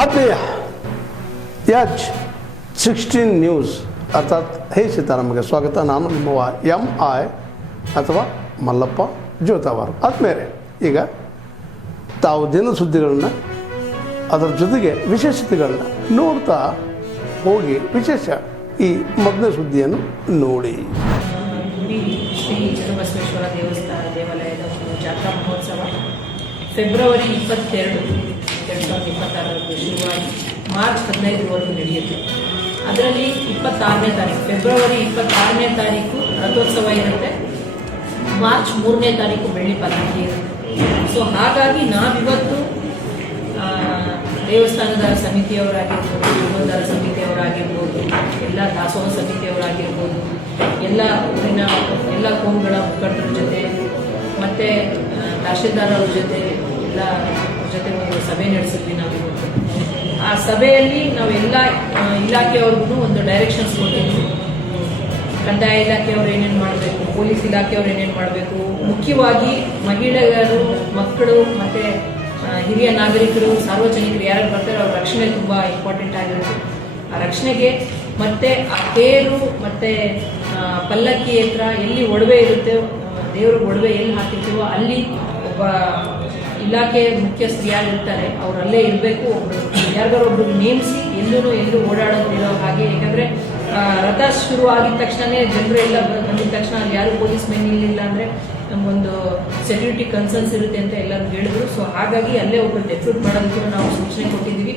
ಆತ್ಮೀಯ H16 news ಅರ್ಥಾತ್ ಹೇ ಸೀತಾರಾಮಗೆ ಸ್ವಾಗತ. ನಾನು ನಿಮ್ಮವ MI ಅಥವಾ ಮಲ್ಲಪ್ಪ ಜೋತಾವಾರ್. ಆದ್ಮೇಲೆ ಈಗ ತಾವು ದಿನ ಸುದ್ದಿಗಳನ್ನ ಅದರ ಜೊತೆಗೆ ವಿಶೇಷತೆಗಳನ್ನ ನೋಡ್ತಾ ಹೋಗಿ ವಿಶೇಷ ಈ ಮೊದಲನೇ ಸುದ್ದಿಯನ್ನು ನೋಡಿ. ಶ್ರೀ ಚನ್ನಬಸವೇಶ್ವರ ದೇವಾಲಯದ ಜಾತ್ರಾ ಮಹೋತ್ಸವ ಫೆಬ್ರವರಿ 22, 2026 ಶುರುವಾಗಿ ಮಾರ್ಚ್ 15ವರೆಗೂ ನಡೆಯುತ್ತೆ. ಅದರಲ್ಲಿ 26ನೇ ತಾರೀಕು ಫೆಬ್ರವರಿ 26ನೇ ತಾರೀಕು ರಥೋತ್ಸವ ಇರುತ್ತೆ. ಮಾರ್ಚ್ 3ನೇ ತಾರೀಕು ಬೆಳ್ಳಿ ಪಲ್ಲಕ್ಕಿ ಇರುತ್ತೆ. ಸೊ ಹಾಗಾಗಿ ನಾವಿವತ್ತು ದೇವಸ್ಥಾನದ ಸಮಿತಿಯವರಾಗಿರ್ಬೋದು, ಯುವದರ ಸಮಿತಿಯವರಾಗಿರ್ಬೋದು, ಎಲ್ಲ ದಾಸೋಹ ಸಮಿತಿಯವರಾಗಿರ್ಬೋದು, ಎಲ್ಲ ಊರಿನ ಎಲ್ಲ ಕೋಮುಗಳ ಮುಖಂಡರ ಜೊತೆ ಮತ್ತು ತಹಶೀಲ್ದಾರ್ ಅವ್ರ ಜೊತೆ ಎಲ್ಲ ಜೊತೆ ಒಂದು ಸಭೆ ನಡೆಸಿದ್ವಿ ನಾವಿವತ್ತು. ಆ ಸಭೆಯಲ್ಲಿ ನಾವೆಲ್ಲ ಇಲಾಖೆಯವ್ರಿಗೂ ಒಂದು ಡೈರೆಕ್ಷನ್ಸ್ ಕೊಟ್ಟಿದ್ವಿ. ಕಂದಾಯ ಇಲಾಖೆಯವರು ಏನೇನು ಮಾಡಬೇಕು, ಪೊಲೀಸ್ ಇಲಾಖೆಯವರು ಏನೇನು ಮಾಡಬೇಕು, ಮುಖ್ಯವಾಗಿ ಮಹಿಳೆಯರು, ಮಕ್ಕಳು ಮತ್ತು ಹಿರಿಯ ನಾಗರಿಕರು, ಸಾರ್ವಜನಿಕರು ಯಾರು ಬರ್ತಾರೆ ಅವ್ರ ರಕ್ಷಣೆ ತುಂಬ ಇಂಪಾರ್ಟೆಂಟ್ ಆಗಿರುತ್ತೆ. ಆ ರಕ್ಷಣೆಗೆ ಮತ್ತು ಆ ತೇರು ಮತ್ತು ಪಲ್ಲಕ್ಕಿ ಹತ್ರ ಎಲ್ಲಿ ಒಡವೆ ಇರುತ್ತೆ, ದೇವ್ರಿಗೆ ಒಡವೆ ಎಲ್ಲಿ ಹಾಕಿರ್ತೀವೋ ಅಲ್ಲಿ ಒಬ್ಬ ಇಲಾಖೆ ಮುಖ್ಯಸ್ಥರು ಯಾರಿರ್ತಾರೆ ಅವರಲ್ಲೇ ಇರಬೇಕು. ಯಾರಿಗಾರು ಒಬ್ರಿಗೆ ನೇಮಿಸಿ ಎಲ್ಲೂ ಓಡಾಡೋದಿರೋ ಹಾಗೆ. ಯಾಕಂದರೆ ರಥ ಶುರು ಆಗಿದ ತಕ್ಷಣವೇ ಜನರು ಎಲ್ಲ ಬಂದಿದ ತಕ್ಷಣ ಅಲ್ಲಿ ಯಾರು ಪೊಲೀಸ್ ಮೆನ್ ಇರಲಿಲ್ಲ ಅಂದರೆ ನಮಗೊಂದು ಸೆಕ್ಯೂರಿಟಿ ಕನ್ಸರ್ನ್ಸ್ ಇರುತ್ತೆ ಅಂತ ಎಲ್ಲರೂ ಹೇಳಿದ್ರು. ಸೊ ಹಾಗಾಗಿ ಅಲ್ಲೇ ಒಬ್ಬರು ಡೆಪ್ಯೂಟ್ ಮಾಡೋದಕ್ಕೂ ನಾವು ಸೂಚನೆ ಕೊಟ್ಟಿದ್ದೀವಿ.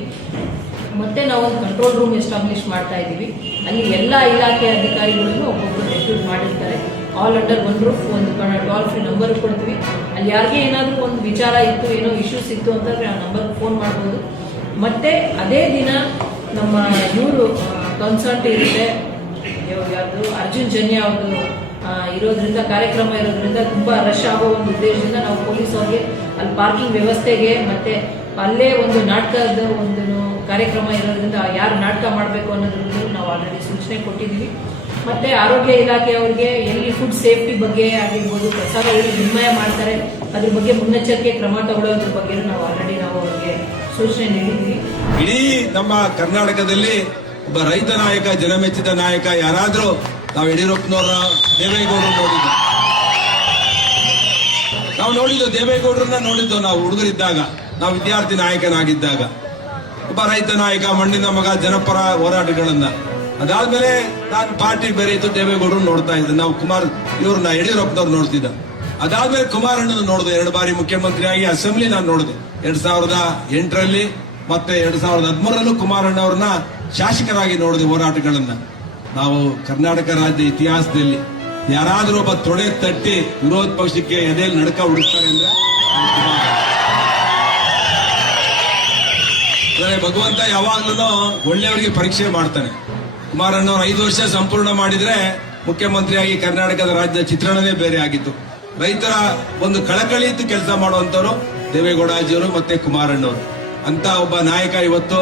ಮತ್ತು ನಾವೊಂದು ಕಂಟ್ರೋಲ್ ರೂಮ್ ಎಸ್ಟಾಬ್ಲಿಷ್ ಮಾಡ್ತಾ ಇದ್ದೀವಿ. ಅಲ್ಲಿ ಎಲ್ಲ ಇಲಾಖೆ ಅಧಿಕಾರಿಗಳನ್ನು ಒಬ್ಬೊಬ್ಬರು ಡೆಪ್ಯೂಟ್ ಮಾಡಿರ್ತಾರೆ. ಆಲ್ ಅಂಡರ್ ಒನ್ ರೂಫ್ ಒಂದು ಟೋಲ್ ಫ್ರೀ ನಂಬರ್ ಕೊಡ್ತೀವಿ. ಅಲ್ಲಿ ಯಾರಿಗೆ ಏನಾದರೂ ಒಂದು ವಿಚಾರ ಇತ್ತು, ಏನೋ ಇಶ್ಯೂಸ್ ಇತ್ತು ಅಂತಂದರೆ ಆ ನಂಬರ್ಗೆ ಫೋನ್ ಮಾಡ್ಬೋದು. ಮತ್ತು ಅದೇ ದಿನ ನಮ್ಮ ಇವರು ಕನ್ಸರ್ಟ್ ಇರುತ್ತೆ, ಯಾವುದು ಅರ್ಜುನ್ ಜನ್ಯ ಅವ್ರದ್ದು ಇರೋದ್ರಿಂದ, ಕಾರ್ಯಕ್ರಮ ಇರೋದ್ರಿಂದ ತುಂಬ ರಶ್ ಆಗೋ ಒಂದು ಉದ್ದೇಶದಿಂದ ನಾವು ಪೊಲೀಸ್ ಅವ್ರಿಗೆ ಅಲ್ಲಿ ಪಾರ್ಕಿಂಗ್ ವ್ಯವಸ್ಥೆಗೆ ಮತ್ತು ಅಲ್ಲೇ ಒಂದು ನಾಟಕದ ಒಂದು ಕಾರ್ಯಕ್ರಮ ಇರೋದ್ರಿಂದ ಯಾರು ನಾಟಕ ಮಾಡಬೇಕು ಅನ್ನೋದ್ರಿಂದ ನಾವು ಆಲ್ರೆಡಿ ಸೂಚನೆ ಕೊಟ್ಟಿದ್ದೀವಿ. ಮತ್ತು ಆರೋಗ್ಯ ಇಲಾಖೆಯವ್ರಿಗೆ ಎಲ್ಲಿ ಫುಡ್ ಸೇಫ್ಟಿ ಬಗ್ಗೆ ಆಗಿರ್ಬೋದು, ಪ್ರಸಾದ ಎಲ್ಲಿ ವಿನಿಮಯ ಮಾಡ್ತಾರೆ ಅದ್ರ ಬಗ್ಗೆ ಮುನ್ನೆಚ್ಚರಿಕೆ ಕ್ರಮ ತಗೊಳ್ಳೋದ್ರ ಬಗ್ಗೆ ನಾವು ಅವ್ರಿಗೆ ಸೂಚನೆ ನೀಡಿದ್ದೀವಿ. ಇಡೀ ನಮ್ಮ ಕರ್ನಾಟಕದಲ್ಲಿ ಒಬ್ಬ ರೈತ ನಾಯಕ, ಜನಮೆಚ್ಚಿದ ನಾಯಕ ಯಾರಾದ್ರೂ ನಾವು ಯಡಿಯೂರಪ್ಪನವರ ದೇವೇಗೌಡರು ನೋಡಿದ್ದು ದೇವೇಗೌಡರನ್ನ ನೋಡಿದ್ದು ನಾವು ಹುಡುಗರಿದ್ದಾಗ, ನಾವು ವಿದ್ಯಾರ್ಥಿ ನಾಯಕನಾಗಿದ್ದಾಗ. ಒಬ್ಬ ರೈತ ನಾಯಕ, ಮಣ್ಣಿನ ಮಗ, ಜನಪರ ಹೋರಾಟಗಳನ್ನ. ಅದಾದ್ಮೇಲೆ ನಾನು ಪಾರ್ಟಿ ಬೇರೆ ಇತ್ತು, ದೇವೇಗೌಡರು ನೋಡ್ತಾ ಇದ್ದೆ. ನಾವು ಇವ್ರನ್ನ ಯಡಿಯೂರಪ್ಪನವ್ರು ನೋಡ್ತಿದ್ದ. ಅದಾದ್ಮೇಲೆ ಕುಮಾರಣ್ಣನ ನೋಡಿದೆ. 2 ಬಾರಿ ಮುಖ್ಯಮಂತ್ರಿಯಾಗಿ ಅಸೆಂಬ್ಲಿ ನಾನು ನೋಡಿದೆ. 2008ರಲ್ಲಿ ಮತ್ತೆ 2013ರಲ್ಲೂ ಕುಮಾರಣ್ಣ ಅವ್ರನ್ನ ಶಾಸಕರಾಗಿ ನೋಡಿದೆ ಹೋರಾಟಗಳನ್ನ. ನಾವು ಕರ್ನಾಟಕ ರಾಜ್ಯ ಇತಿಹಾಸದಲ್ಲಿ ಯಾರಾದ್ರೂ ಒಬ್ಬ ತೊಡೆ ತಟ್ಟಿ ವಿರೋಧ ಪಕ್ಷಕ್ಕೆ ಎದೆಯಲ್ಲಿ ನಡಕ ಹುಡುಕ್ತಾರೆ ಅಂದ್ರೆ ಭಗವಂತ ಯಾವಾಗ್ಲೂ ಒಳ್ಳೆಯವರಿಗೆ ಪರೀಕ್ಷೆ ಮಾಡ್ತಾನೆ. ಕುಮಾರಣ್ಣವ್ರು 5 ವರ್ಷ ಸಂಪೂರ್ಣ ಮಾಡಿದ್ರೆ ಮುಖ್ಯಮಂತ್ರಿಯಾಗಿ ಕರ್ನಾಟಕದ ರಾಜ್ಯದ ಚಿತ್ರಣವೇ ಬೇರೆ ಆಗಿತ್ತು. ರೈತರ ಒಂದು ಕಳಕಳಿಯಿದ್ದು ಕೆಲಸ ಮಾಡುವಂತವರು ದೇವೇಗೌಡಾಜಿಯವರು ಮತ್ತೆ ಕುಮಾರಣ್ಣವರು. ಅಂತ ಒಬ್ಬ ನಾಯಕ ಇವತ್ತು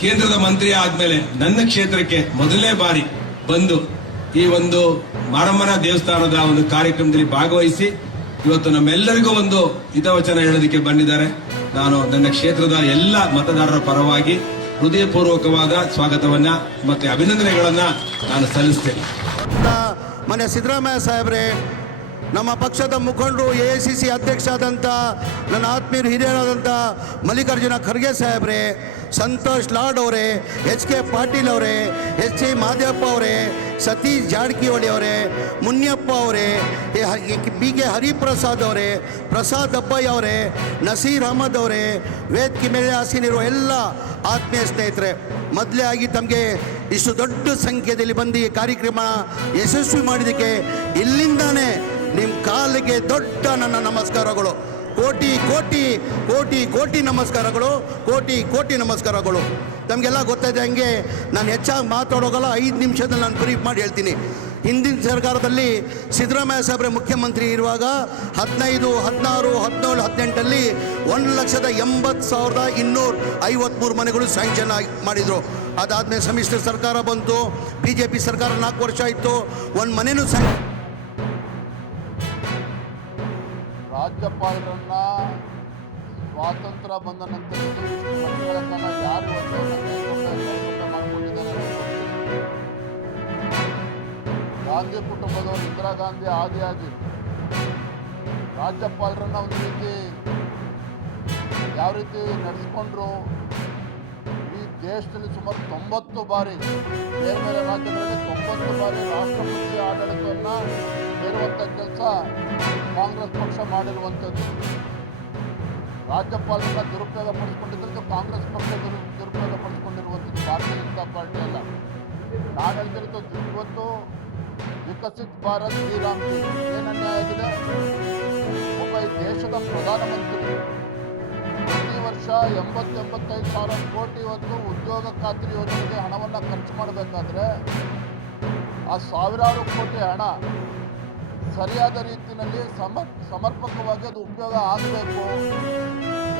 ಕೇಂದ್ರದ ಮಂತ್ರಿ ಆದ್ಮೇಲೆ ನನ್ನ ಕ್ಷೇತ್ರಕ್ಕೆ ಮೊದಲನೇ ಬಾರಿ ಬಂದು ಈ ಒಂದು ಮಾರಮ್ಮನ ದೇವಸ್ಥಾನದ ಒಂದು ಕಾರ್ಯಕ್ರಮದಲ್ಲಿ ಭಾಗವಹಿಸಿ ಇವತ್ತು ನಮ್ಮೆಲ್ಲರಿಗೂ ಒಂದು ಹಿತವಚನ ಹೇಳೋದಕ್ಕೆ ಬಂದಿದ್ದಾರೆ. ನಾನು ನನ್ನ ಕ್ಷೇತ್ರದ ಎಲ್ಲ ಮತದಾರರ ಪರವಾಗಿ ಹೃದಯಪೂರ್ವಕವಾದ ಸ್ವಾಗತವನ್ನ ಮತ್ತೆ ಅಭಿನಂದನೆಗಳನ್ನ ನಾನು ಸಲ್ಲಿಸ್ತೇನೆ. ಮನೆ ಸಿದ್ದರಾಮಯ್ಯ ಸಾಹೇಬ್ರೆ, ನಮ್ಮ ಪಕ್ಷದ ಮುಖಂಡರು, AICC ಅಧ್ಯಕ್ಷ ಆದಂಥ ನನ್ನ ಆತ್ಮೀಯರು, ಹಿರಿಯರಾದಂಥ ಮಲ್ಲಿಕಾರ್ಜುನ ಖರ್ಗೆ ಸಾಹೇಬ್ರೆ, ಸಂತೋಷ್ ಲಾಡ್ ಅವರೇ, HK ಪಾಟೀಲ್ ಅವರೇ, HC ಮಾದೇವಪ್ಪ ಅವರೇ, ಸತೀಶ್ ಜಾರಕಿಹೊಳಿ ಅವರೇ, ಮುನಿಯಪ್ಪ ಅವರೇ, BK ಹರಿಪ್ರಸಾದ್ ಅವರೇ, ಪ್ರಸಾದ್ ಅಬ್ಬಯ್ಯ ಅವರೇ, ನಸೀರ್ ಅಹಮದ್ ಅವರೇ, ವೇದಿಕೆ ಮೇಲೆ ಆಸೀನಿರುವ ಎಲ್ಲ ಆತ್ಮೀಯ ಸ್ನೇಹಿತರೆ, ಮೊದಲೇ ಆಗಿ ತಮಗೆ ಇಷ್ಟು ದೊಡ್ಡ ಸಂಖ್ಯೆಯಲ್ಲಿ ಬಂದು ಈ ಕಾರ್ಯಕ್ರಮ ಯಶಸ್ವಿ ಮಾಡಿದ್ದಕ್ಕೆ ಇಲ್ಲಿಂದಾನೇ ನಿಮ್ಮ ಕಾಲಿಗೆ ದೊಡ್ಡ ನನ್ನ ನಮಸ್ಕಾರಗಳು. ಕೋಟಿ ಕೋಟಿ ಕೋಟಿ ಕೋಟಿ ನಮಸ್ಕಾರಗಳು, ಕೋಟಿ ಕೋಟಿ ನಮಸ್ಕಾರಗಳು. ತಮಗೆಲ್ಲ ಗೊತ್ತಾಯಿದೆ, ಹಂಗೆ ನಾನು ಹೆಚ್ಚಾಗಿ ಮಾತಾಡೋಗಲ್ಲ, 5 ನಿಮಿಷದಲ್ಲಿ ನಾನು ಬ್ರೀಫ್ ಮಾಡಿ ಹೇಳ್ತೀನಿ. ಹಿಂದಿನ ಸರ್ಕಾರದಲ್ಲಿ ಸಿದ್ದರಾಮಯ್ಯ ಸಾಹೇಬ್ರೆ ಮುಖ್ಯಮಂತ್ರಿ ಇರುವಾಗ 15, 16, 17, 18ರಲ್ಲಿ 1,80,253 ಮನೆಗಳು ಸ್ಯಾಂಕ್ಷನ್ ಮಾಡಿದರು. ಅದಾದಮೇಲೆ ಸಮ್ಮಿಶ್ರ ಸರ್ಕಾರ ಬಂತು, BJP ಸರ್ಕಾರ 4 ವರ್ಷ ಇತ್ತು, ಒಂದು ಮನೆಯೂ ರಾಜ್ಯಪಾಲರನ್ನ ಸ್ವಾತಂತ್ರ್ಯ ಬಂದ ನಂತರ ವರ್ಷಗಳ ಕಾಲ ಯಾರು ಮಾಡ್ಕೊಂಡಿದ್ದಾರೆ. ಗಾಂಧಿ ಕುಟುಂಬದವರು ಇಂದಿರಾ ಗಾಂಧಿ ಆದಿಯಾಗಿ ರಾಜ್ಯಪಾಲರನ್ನ ಒಂದು ರೀತಿ ಯಾವ ರೀತಿ ನಡೆಸ್ಕೊಂಡ್ರು. ಈ ದೇಶದಲ್ಲಿ ಸುಮಾರು 90 ಬಾರಿ ಬೇರೆ ಬೇರೆ ರಾಜ್ಯಗಳಲ್ಲಿ 90 ಬಾರಿ ರಾಷ್ಟ್ರಪತಿ ಆಡಳಿತವನ್ನು ಹೇರುವಂಥ ಕೆಲಸ ಕಾಂಗ್ರೆಸ್ ಪಕ್ಷ ಮಾಡಿರುವಂಥದ್ದು. ರಾಜ್ಯಪಾಲರನ್ನ ದುರುಪಯೋಗ ಪಡಿಸ್ಕೊಂಡಿದ್ದು ಕಾಂಗ್ರೆಸ್ ಪಕ್ಷ ದುರುಪಯೋಗ ಪಡಿಸ್ಕೊಂಡಿರುವಂಥದ್ದು, ಭಾರತೀಯ ಜನತಾ ಪಾರ್ಟಿ ಅಲ್ಲ. ನಾನು ಹೇಳ್ತಿರೋದು ಇವತ್ತು ವಿಕಸಿತ್ ಭಾರತ್ ಶ್ರೀರಾಮ್ ಏನು ಅನ್ಯಾಯ ಆಗಿದೆ. ಒಬ್ಬ ಈ ದೇಶದ ಪ್ರಧಾನಮಂತ್ರಿ ಪ್ರತಿ ವರ್ಷ 80-85 ಸಾವಿರ ಕೋಟಿ ಇವತ್ತು ಉದ್ಯೋಗ ಖಾತ್ರಿ ಯೋಜನೆಗೆ ಹಣವನ್ನು ಖರ್ಚು ಮಾಡಬೇಕಾದ್ರೆ ಆ ಸಾವಿರಾರು ಕೋಟಿ ಹಣ ಸರಿಯಾದ ರೀತಿಯಲ್ಲಿ ಸಮರ್ಪಕವಾಗಿ ಅದು ಉಪಯೋಗ ಆಗಬೇಕು.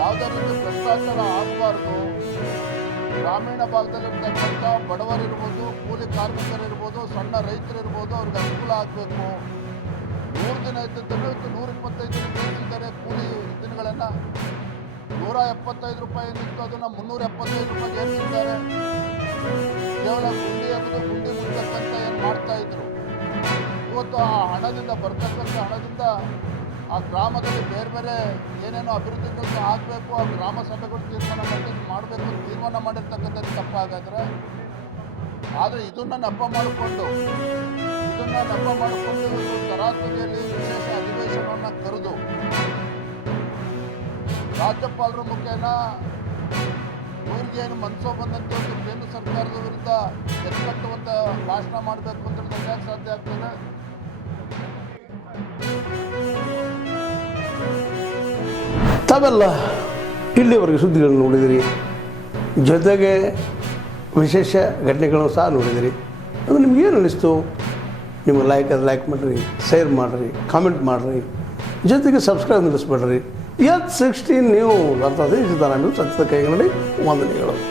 ಯಾವುದೇ ರೀತಿ ಭ್ರಷ್ಟಾಚಾರ ಆಗಬಾರ್ದು. ಗ್ರಾಮೀಣ ಭಾಗದಲ್ಲಿರ್ತಕ್ಕಂಥ ಬಡವರಿರ್ಬೋದು, ಕೂಲಿ ಕಾರ್ಮಿಕರಿರ್ಬೋದು, ಸಣ್ಣ ರೈತರಿರ್ಬೋದು, ಅವ್ರಿಗೆ ಅನುಕೂಲ ಆಗಬೇಕು. 100 ದಿನ ಇದ್ದಿದ್ದನ್ನು ಇವತ್ತು 125 ದಿನಕ್ಕೆ ಏರಿಸಿದ್ದಾರೆ. ಕೂಲಿ ದಿನಗಳನ್ನು 175 ರೂಪಾಯಿ ಏನಿತ್ತು ಅದನ್ನು 375 ರೂಪಾಯಿಗೆ ಏರಿಸಿದ್ದಾರೆ. ಕೇವಲ ಗುಂಡಿ ಎಬುದು ಗುಂಡಿ ಮುಚ್ಚಕ್ಕಂತ ಏನು ಮಾಡ್ತಾಯಿದ್ರು. ಇವತ್ತು ಆ ಹಣದಿಂದ ಬರ್ತಕ್ಕಂಥ ಹಣದಿಂದ ಆ ಗ್ರಾಮದಲ್ಲಿ ಬೇರೆ ಬೇರೆ ಏನೇನೋ ಅಭಿವೃದ್ಧಿಗಳು ಆಗಬೇಕು, ಆ ಗ್ರಾಮ ಸಭೆಗಳು ಮಾಡಬೇಕು ತೀರ್ಮಾನ ಮಾಡಿರ್ತಕ್ಕಂಥದ್ದು ತಪ್ಪಾಗಾದ್ರೆ. ಆದರೆ ಇದನ್ನು ನೆಪ ಮಾಡಿಕೊಂಡು ತರಾತುರಿಯಲ್ಲಿ ವಿಶೇಷ ಅಧಿವೇಶನವನ್ನು ಕರೆದು ರಾಜ್ಯಪಾಲರ ಮುಖೇನ ಇವ್ರಿಗೇನು ಮನಸ್ಸೋ ಬಂದಂತೆ ಒಂದು ಕೇಂದ್ರ ಸರ್ಕಾರದ ವಿರುದ್ಧ ಎಚ್ಚೆತ್ತುವಂಥ ಭಾಷಣ ಮಾಡಬೇಕು ಅಂತ ಯಾಕೆ ಸಾಧ್ಯ ಆಗ್ತದೆ? ತಾವೆಲ್ಲ ಇಲ್ಲಿವರೆಗೆ ಸುದ್ದಿಗಳನ್ನು ನೋಡಿದಿರಿ, ಜೊತೆಗೆ ವಿಶೇಷ ಘಟನೆಗಳನ್ನು ಸಹ ನೋಡಿದಿರಿ. ಅದು ನಿಮ್ಗೇನು ಅನ್ನಿಸ್ತು? ನಿಮಗೆ ಲೈಕ್ ಮಾಡಿರಿ, ಶೇರ್ ಮಾಡಿರಿ, ಕಾಮೆಂಟ್ ಮಾಡಿರಿ, ಜೊತೆಗೆ ಸಬ್ಸ್ಕ್ರೈಬ್ ನಿಲ್ಲಿಸ್ಬೇಡ್ರಿ. H16 ನ್ಯೂಸ್ ಅರ್ಥಾತ್ ಸಿದ್ದರಾಮಯ್ಯ ಸತ್ಯದ ಕೈಗನ್ನಡಿ ವಂದನೆಗಳು.